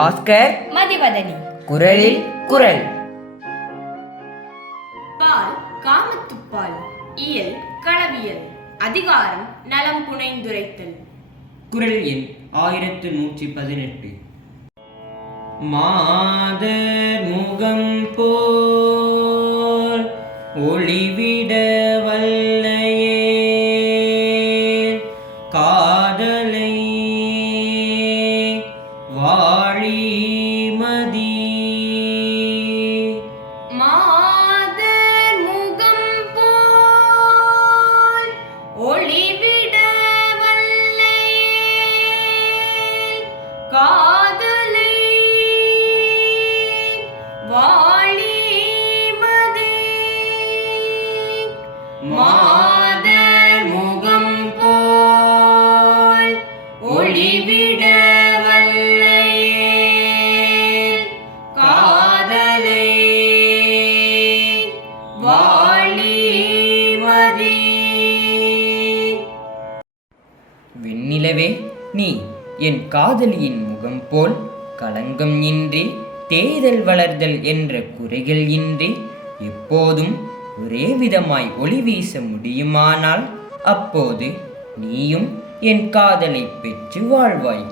பாஸ்கர் மதிவதனி. குரலில் குரல். பால் காமத்துப்பால். இயல் களவியல். அதிகாரம் நலம் புனைந்துரைத்தல். குரல் எண் 1118. மாதர் முகம் போல் ஒளிவிட வல்லையே காதலை வாழிமதி. மாதர் முகம் போல் ஒளிவிட வல்லையே காதலை வாழிமதி. மாதர் முகம் போல் ஒளிவிட வல்லையே காதலை வாழிமதி. வெண்ணிலவே, நீ என் காதலியின் முகம் போல் களங்கம் இன்றி தேய்தல் வளர்தல் என்ற குறைகள் இன்றி எப்போதும் ஒரே விதமாய் ஒளி வீச முடியுமானால் அப்போது நீயும் என் காதலை பெற்று வாழ்வாய்.